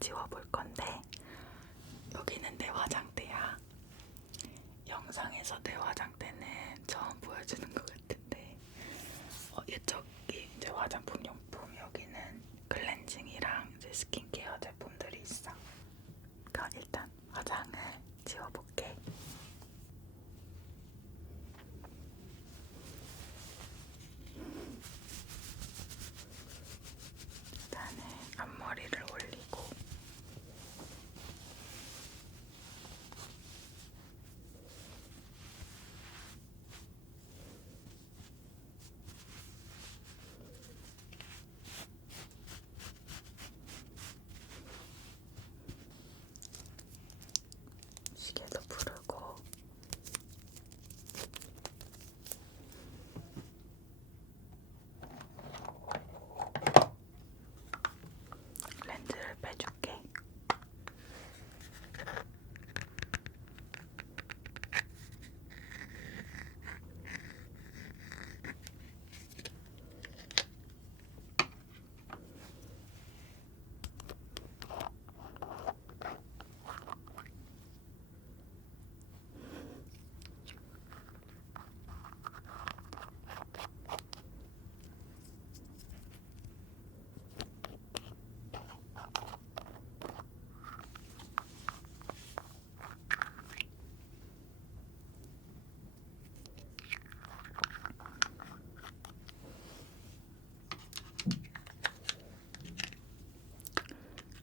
지워볼 건데, 여기는 내 화장대야. 영상에서 내 화장대는 처음 보여주는 것 같은데, 이쪽이 이제 화장품 용품, 여기는 클렌징이랑 이제 스킨케어 제품들이 있어. 그럼 일단 화장을 지워볼게. 일단은 앞머리를 올리고, 시계도 부르고, 렌즈를 빼줄게.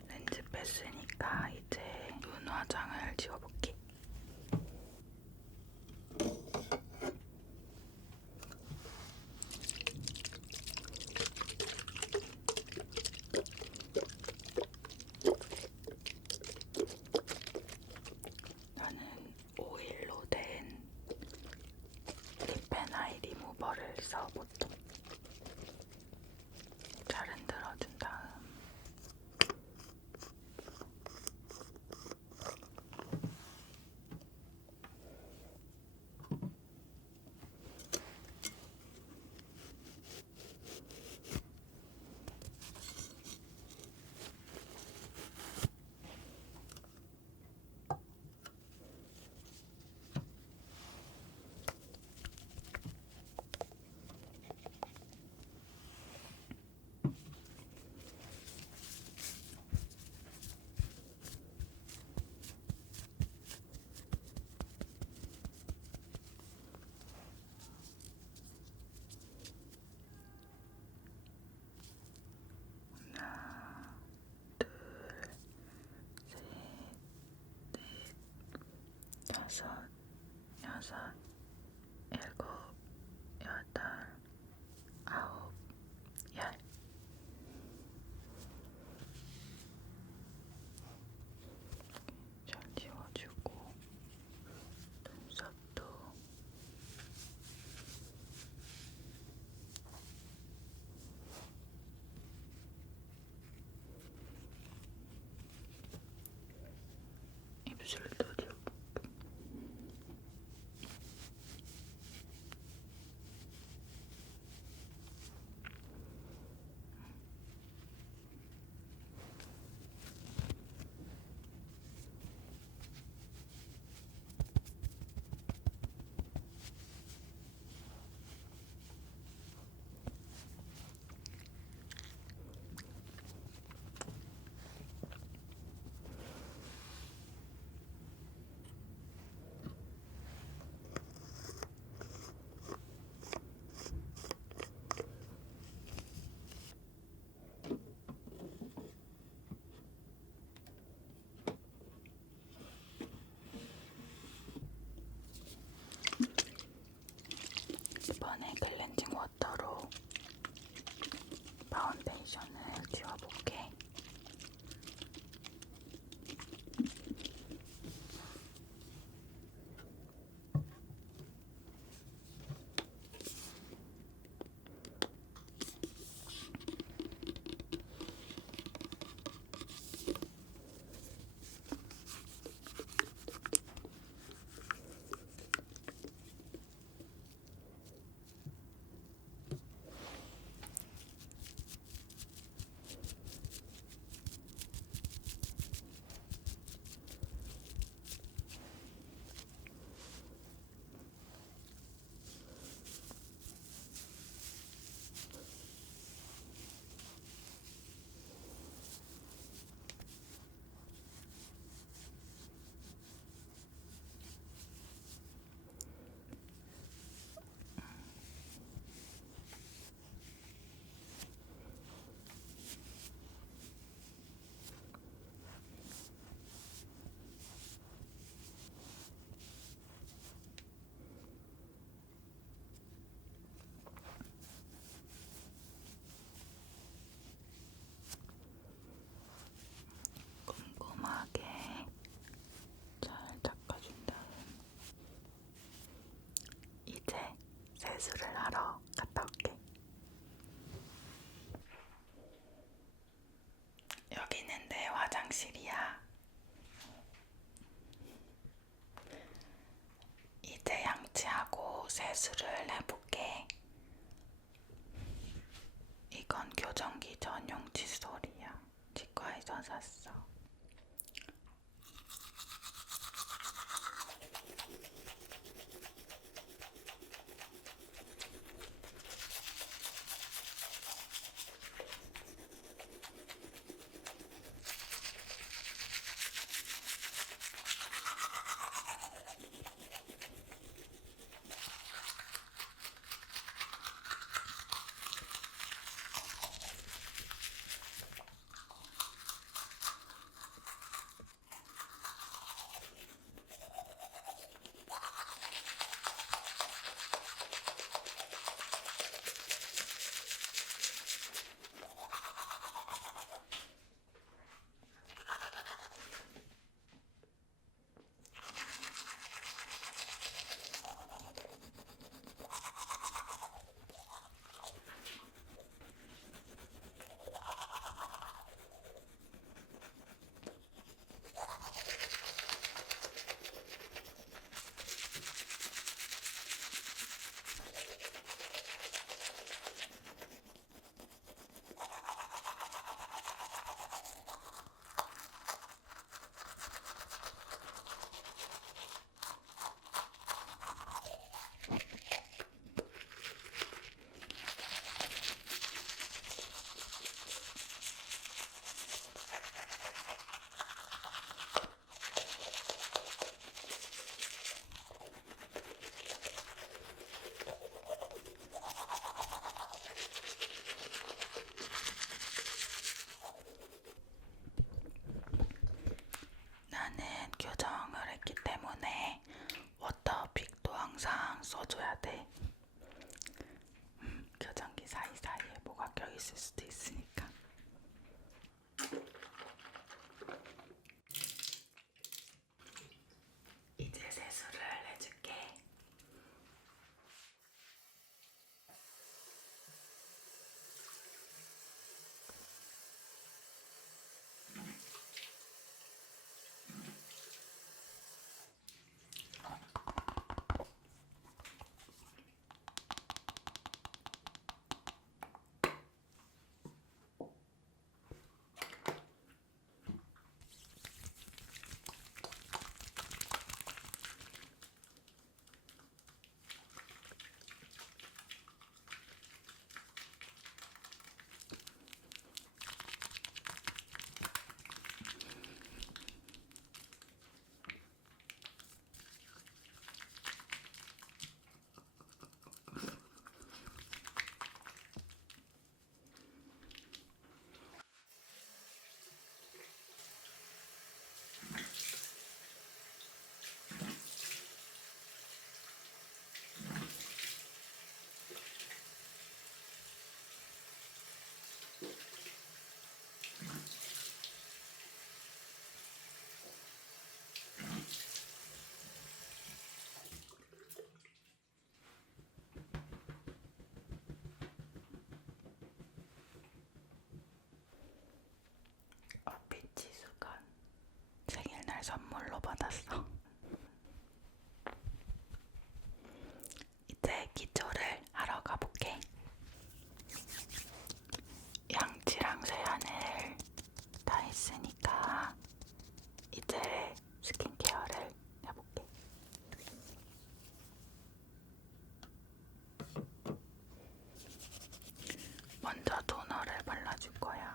렌즈 뺐으니까 이제 눈 화장을 지워볼게. 나는 오일로 된 립앤아이 리무버를 써. 보통 잘 흔들어준 다음 하나, 둘, 셋, 넷, 다섯, 여섯, 일곱, 여덟, 아홉, 열. 잘 지워주고, 눈썹도 입술도 지우고. 화장실이야. 이제 양치하고 세수를 해볼게. 이건 교정기 전용 칫솔이야. 치과에서 샀어. 나는 교정을 했기 때문에 워터픽도 항상 써줘야 돼. 교정기 사이사이에 뭐가 껴있을 수도 있으니까. 이제 세수를 해줄게. 빛이 수건 생일날 선물로 받았어. 이제 기초를 하러 가볼게. 양치랑 세안을 다 했으니까 이제 스킨케어를 해볼게. 먼저 토너를 발라줄 거야.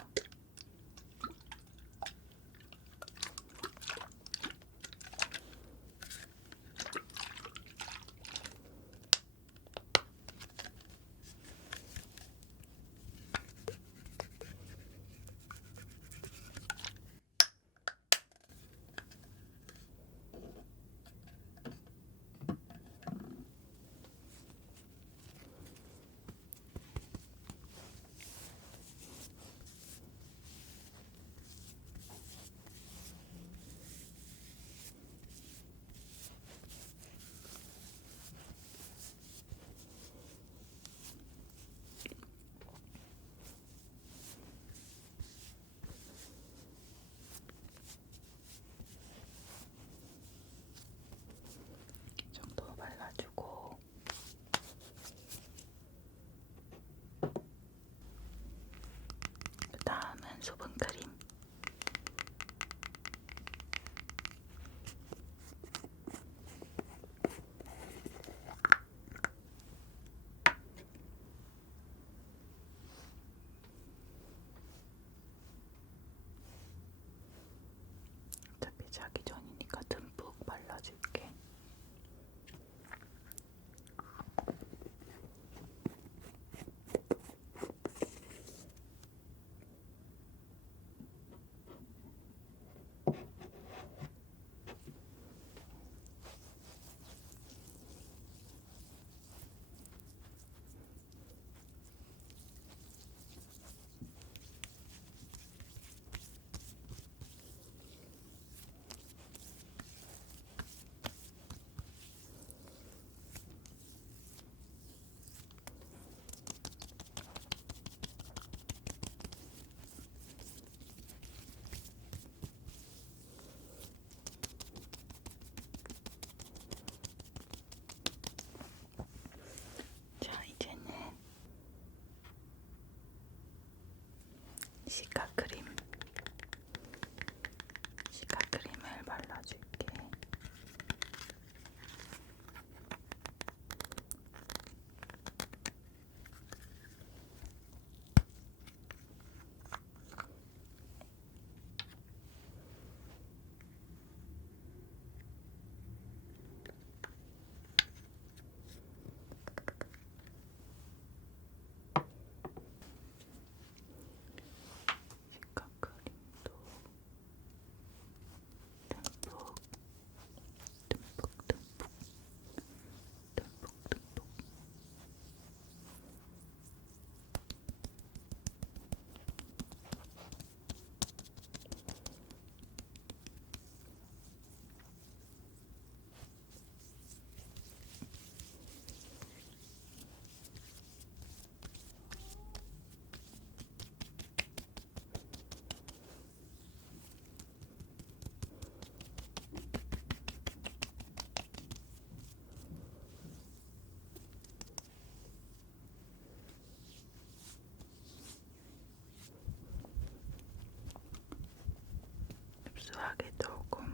구수하게 조금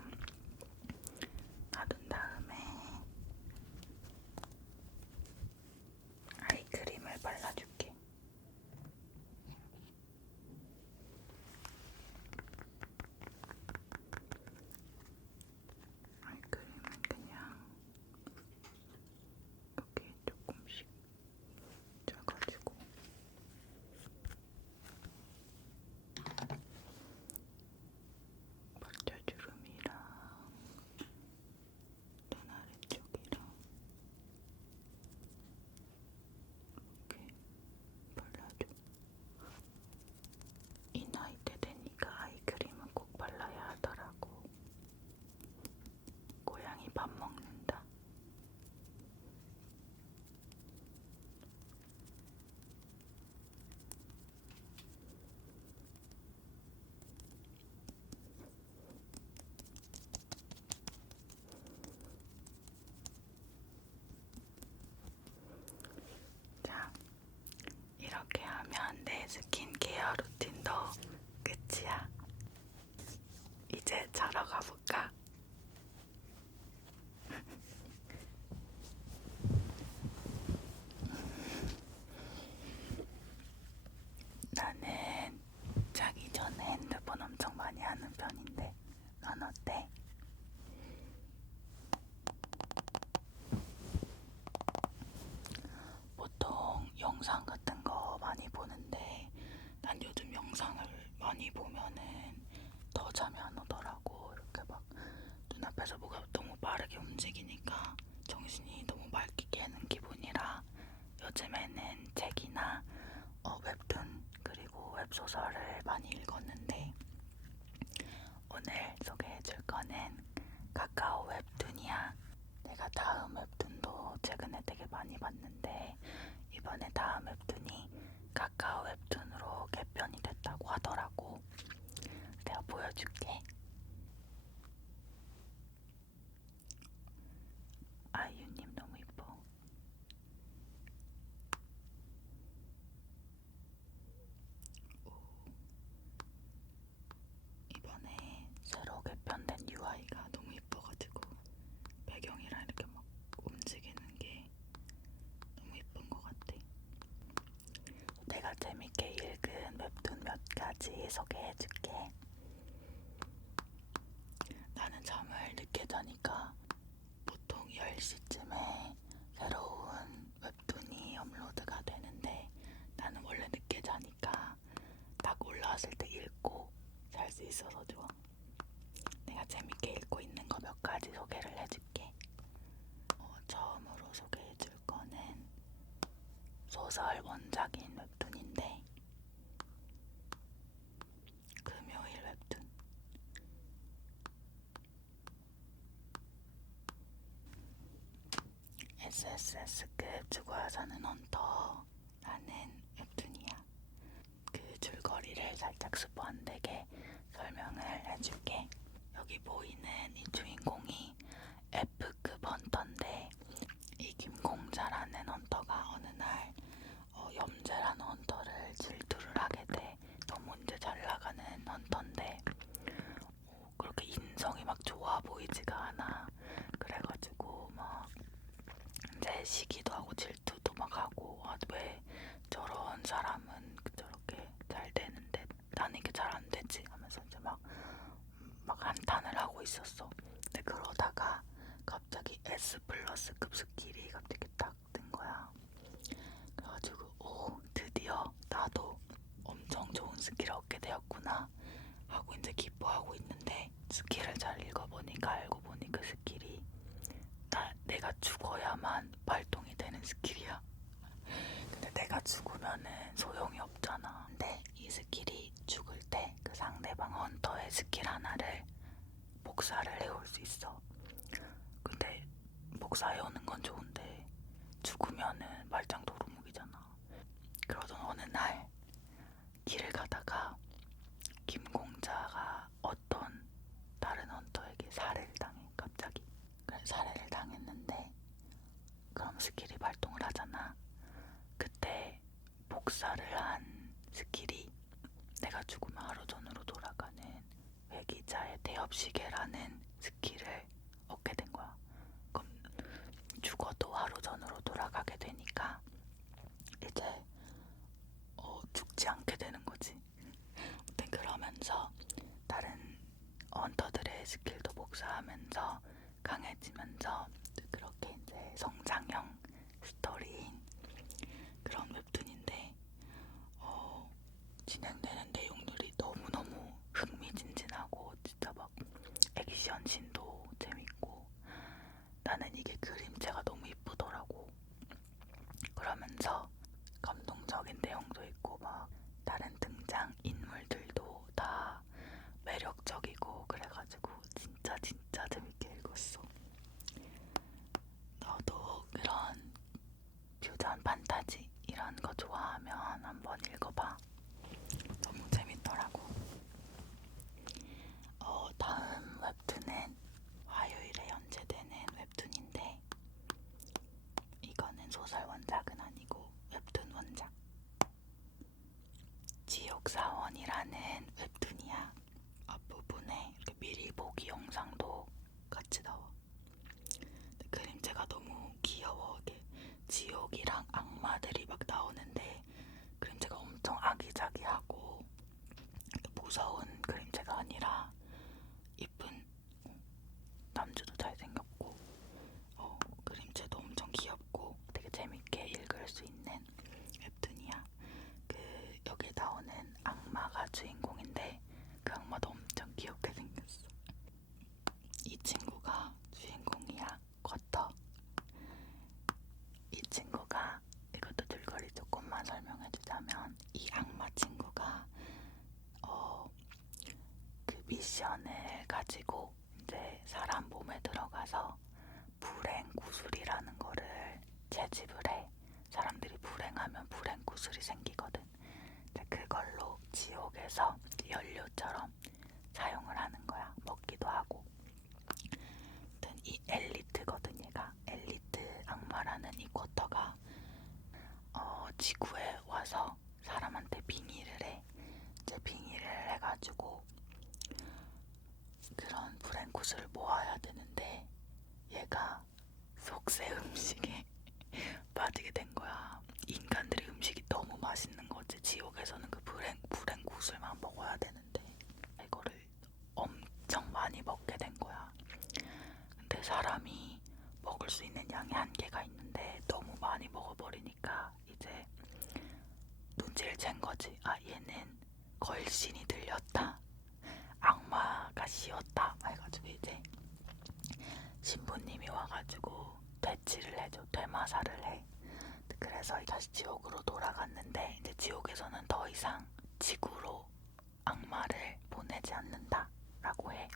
놔둔 다음에 아이크림을 발라줄게. 아이크림은 그냥 이렇게 조금씩 짜가지고 박자주름이랑 눈 아래쪽이랑 이렇게 발라줘. 이 나이 때 되니까 아이크림은 꼭 발라야 하더라고. 고양이 밥 먹는다. 자, 이렇게 하면 내 스킨케어 루틴도 끝이야. 이제 자러 가볼까? 나는 자기 전에 핸드폰 엄청 많이 하는 편인데 넌 어때? 보통 영상 같은 거 많이 보는데 난 요즘 영상을 많이 보면은 더 잠이 안 오더라고. 이렇게 막 눈앞에서 뭐가 너무 빠르게 움직이니까 정신이 너무 맑게 깨는 기분이라 요즘에는 책이나 웹툰 그리고 웹소설을 많이 읽었는데 오늘 소개해줄 거는 카카오 웹툰이야. 내가 다음 웹툰도 최근에 되게 많이 봤는데 이번에 다음 웹툰이 카카오 웹툰으로 개편이 됐다고 하더라고. 내가 보여줄게. 아이유님 너무 이뻐. 이번에 새로 개편된 UI가 너무 이뻐가지고 배경이랑 이렇게 막 움직이는 게 너무 이쁜 것 같아. 내가 재밌게 읽은 웹툰 몇 가지 소개해줄게. 나는 잠을 늦게 자니까 보통 10시쯤에 새로운 웹툰이 업로드가 되는데 나는 원래 늦게 자니까 딱 올라왔을 때 읽고 잘 수 있어서 좋아. 내가 재밌게 읽고 있는 거 몇 가지 소개를 해줄게. 처음으로 소개해줄 거는 소설 원작인 웹툰인데 금요일 웹툰. SSS급 죽어야 사는 헌터라는 웹툰이야. 그 줄거리를 살짝 스포 안 되게 설명을 해줄게. 여기 보이는 이 주인공이 F급 헌터인데 이 김공자라는 헌터가 어느 날 염재라는 헌터를 질투를 하게 돼. 너무 이제 잘 나가는 헌터인데 그렇게 인성이 막 좋아 보이지가 않아. 그래가지고 막 이제 시기도 하고 질투도 막 하고 왜 저런 사람은 저렇게 잘 되는데 나는 이게 잘 안 되지 하면서 이제 막 한탄을 하고 있었어. 근데 그러다가 갑자기 S 플러스급 스킬이 갑자기 딱 뜬 거야. 그래가지고 드디어 나도 엄청 좋은 스킬을 얻게 되었구나 하고 이제 기뻐하고 있는데 스킬을 잘 읽어보니까 알고 보니 그 스킬이 내가 죽어야만 발동이 되는 스킬이야. 근데 내가 죽으면은 소용이 없잖아. 근데 이 스킬이 죽을 때 그 상대방 헌터의 스킬 하나를 복사를 해올 수 있어. 근데 복사해오는 건 좋은데 죽으면은 말짱 도루묵이잖아. 그러던 어느 날 길을 가다가 김공자가 어떤 다른 헌터에게 살해를 당해. 갑자기 살해를 당했는데 그럼 스킬이 발동을 하잖아. 그때 복사를 한 스킬이 내가 죽으면 하루 전으로 돌아가는 회기자의 대여 접시계라는 스킬을 얻게 된 거야. 그럼 죽어도 하루 전으로 돌아가게 되니까 이제 죽지 않게 되는 거지. 아무튼 그러면서 다른 헌터들의 스킬도 복사하면서 강해지면서 그렇게 이제 성장형 스토리인 그런 웹툰인데 진행되는 내용들이 너무너무 흥미진진하고 진짜 막 액션씬도 재밌고 나는 이게 그림체가 너무 이쁘더라고. 그러면서 감동적인 내용도 있고 막 다른 등장 인물들도 다 매력적이고 그래가지고 진짜 재밌게 읽었어. 너도 그런 퓨전 판타지 이런 거 좋아하면 한번 읽어봐. 너무 재밌더라고. 다음 웹툰은 화요일에 연재되는 웹툰인데 이거는 소설 원작은 아니고 웹툰 원작. 지옥사원이라는 웹툰이야. 앞부분에 이렇게 미리 보기 영상도 같이 나와. 그림체가 너무 귀여워. 이게 지옥이랑 악마들이 막 나오는데 그림체가 엄청 아기자기하고 무서운 그림체가 아니라 이쁜 남주도 잘생겼고 그림체도 엄청 귀엽고 되게 재밌게 읽을 수 있는 웹툰이야. 여기 나오는 악마가 주인공인데 그 악마도 엄청 귀엽게 생겼어. 이 친구가 주인공이야. 쿼터. 이 친구가 이것도 줄거리 조금만 설명해주자면 이 악마 친구가 그 미션을 가지고 이제 사람 몸에 들어가서 불행 구슬이라는 거를 채집을 해. 사람들이 불행하면 불행 구슬이 생기거든. 그걸로 지옥에서 연료처럼 사용을 하는 거야. 먹기도 하고. 아무튼 이 엘리트거든. 얘가 엘리트 악마라는 이 쿼터가 지구에 와서 사람한테 빙의를 해. 이제 빙의를 해가지고 그런 불행 구슬을 모아야 되는데 얘가 속세 음식에 빠지게 된 거야. 인간들의 음식이 너무 맛있는 거지. 지옥에서는 그 불행 구슬만 먹어야 되는데 이거를 엄청 많이 먹게 된 거야. 근데 사람이 먹을 수 있는 양이 한계가 있는데 너무 많이 먹어버리니까 이제 눈치를 챈 거지. 아, 얘는 걸신이 들렸다. 악마가 씌웠다. 해가지고 이제 신부님이 와가지고 퇴치를 해줘. 퇴마사를 해. 그래서 다시 지옥으로 돌아갔는데 이제 지옥에서는 더 이상 지구로 악마를 보내지 않는다라고 해.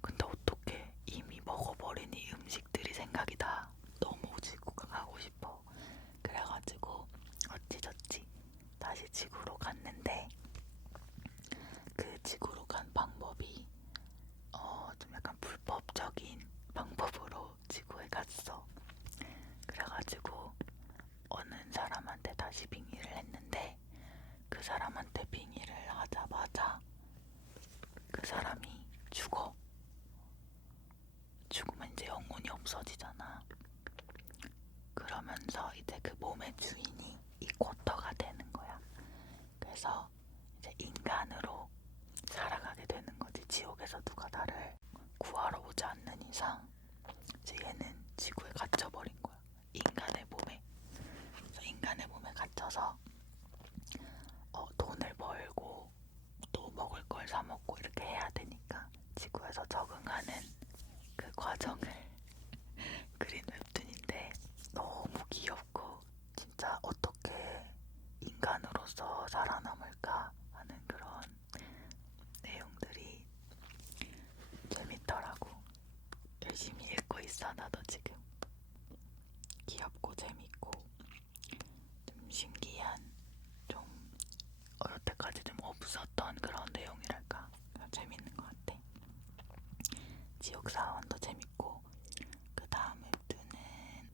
근데 어떻게 이미 먹어버린 이 음식들이 생각이 나. 너무 지구가 가고 싶어. 그래가지고 어찌저찌 다시 지구로 갔는데 그 지구로 간 방법이 좀 약간 불법적인 방법으로 지구에 갔어. 그래가지고 어느 사람한테 다시 빙의를 했는데 그 사람한테 빙의를 하자마자 그 사람이 죽어. 죽으면 이제 영혼이 없어지잖아. 그러면서 이제 그 몸의 주인이 이 쿼터가 되는 거야. 그래서 이제 인간으로 살아가게 되는 거지. 지옥에서 누가 나를 구하러 오지 않는 이상 이제 얘는 지구에 갇혀버린 거야. 인간의 몸에. 그래서 인간의 몸에 갇혀서 돈을 벌고 또 먹을 걸 사 먹고 이렇게 해야 되니까 지구에서 적응하는 그 과정을 그린 웹툰인데 너무 귀엽고 진짜 어떻게 인간으로서 살아남을까 하는 그런 내용들이 재밌더라고. 열심히 읽고 있어. 나도 지금. 귀엽고 재밌고 좀 신기한, 좀 여태까지 좀 없었던 그런 내용이랄까. 재밌는 것 같아. 지옥사원도 재밌고 그 다음 웹툰은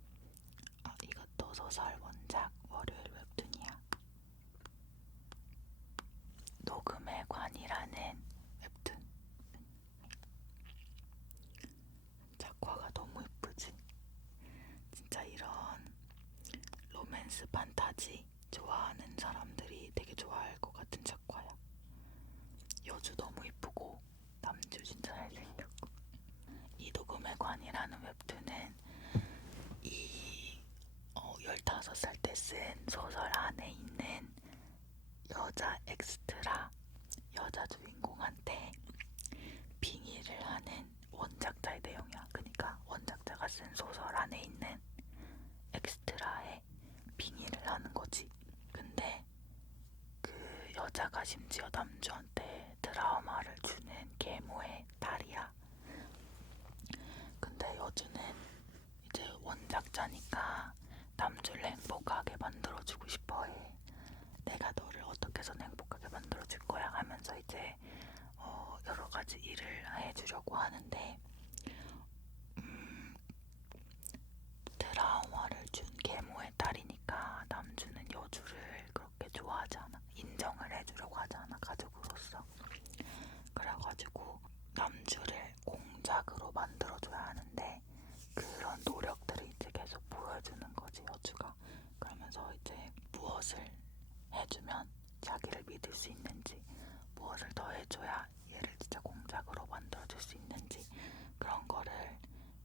이것도 소설 원작 월요일 웹툰이야. 녹음의 관이라는 웹툰. 로맨스 판타지 좋아하는 사람들이 되게 좋아할 것 같은 작화야. 여주 너무 이쁘고 남주 진짜 잘생겼고. 이 녹음의 관이라는 웹툰은 이 15살 때 쓴 소설 안에 있는 여자 엑스트라, 여자 주인공한테 빙의를 하는 원작자의 내용이야. 그러니까 원작자가 쓴 소설 안에 있는 엑스트라에 빙의를 하는 거지. 근데 그 여자가 심지어 남주한테 트라우마를 주는 계모의 딸이야. 근데 여주는 이제 원작자니까 남주를 행복하게 만들어주고 싶어해. 내가 너를 어떻게 해서 행복하게 만들어줄 거야 하면서 이제 여러 가지 일을 해주려고 하는데 트라우마를 준 계모의 딸이니까 남주는 여주를 그렇게 좋아하지 않아. 인정을 해주려고 하지 않아, 가족으로서. 그래가지고 남주를 공작으로 만들어줘야 하는데 그런 노력들을 이제 계속 보여주는 거지, 여주가. 그러면서 이제 무엇을 해주면 자기를 믿을 수 있는지, 무엇을 더 해줘야 얘를 진짜 공작으로 만들어줄 수 있는지, 그런 거를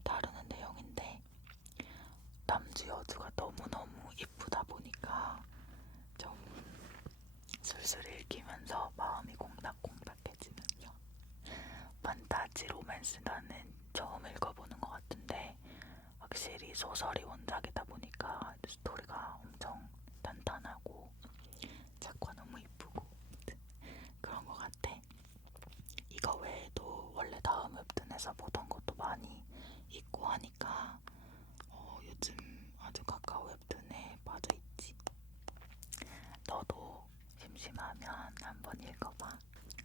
다루는 내용인데, 남주 여주가 너무너무 이쁘다 보니까 좀 술술 읽히면서 마음이 콩닥콩닥해지면서, 판타지 로맨스 나는 처음 읽어보는 것 같은데 확실히 소설이 원작이다 보니까 스토리가 엄청 탄탄하고 작화 너무 이쁘고 그런 것 같아. 이거 외에도 원래 다음 웹툰에서 보던 것도 많이 있고 하니까 요즘 아주 가까운 웹툰에 빠져있지. 너도 심심하면 한번 읽어봐.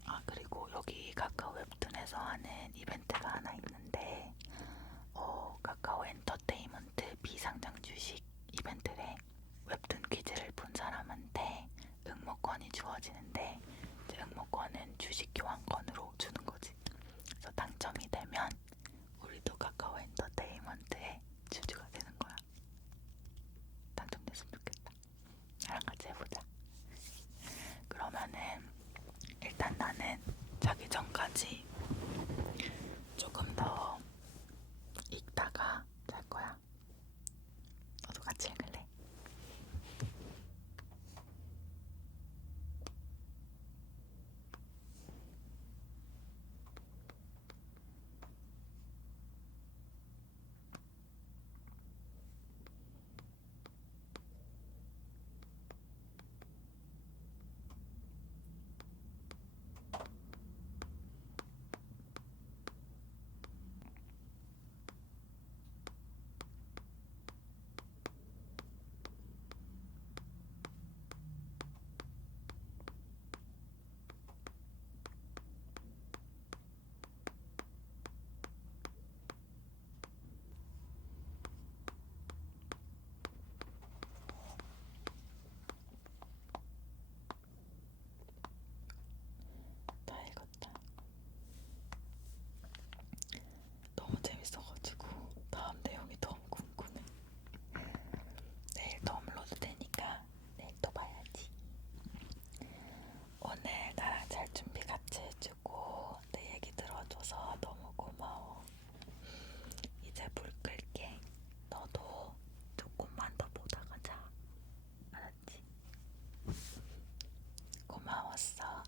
아, 그리고 여기 카카오 웹툰에서 하는 이벤트가 하나 있는데 카카오 엔터테인먼트 비상장 주식 이벤트래. 웹툰 퀴즈를 푼 사람한테 응모권이 주어지는데 이제 응모권은 주식 교환권으로 주는 거지. 그래서 당첨이 되면 우리도 카카오 엔터테인먼트의 주주가 되는 거야. 당첨됐으면 좋겠다. 나랑 같이 해보자. 그러면은 일단 나는 자기 전까지 조금 더 읽다가 잘 거야. 너도 같이 읽을래? 다 읽었다. 너무 재밌어가지고 다음 내용이 너무 궁금해. 내일 또 업로드 되니까 내일 또 봐야지. 오늘 나랑 잘 준비 같이 해주고 내 얘기 들어줘서 너무 고마워. 이제 불 끌게. 너도 조금만 더 보다가 자. 알았지? 고마웠어.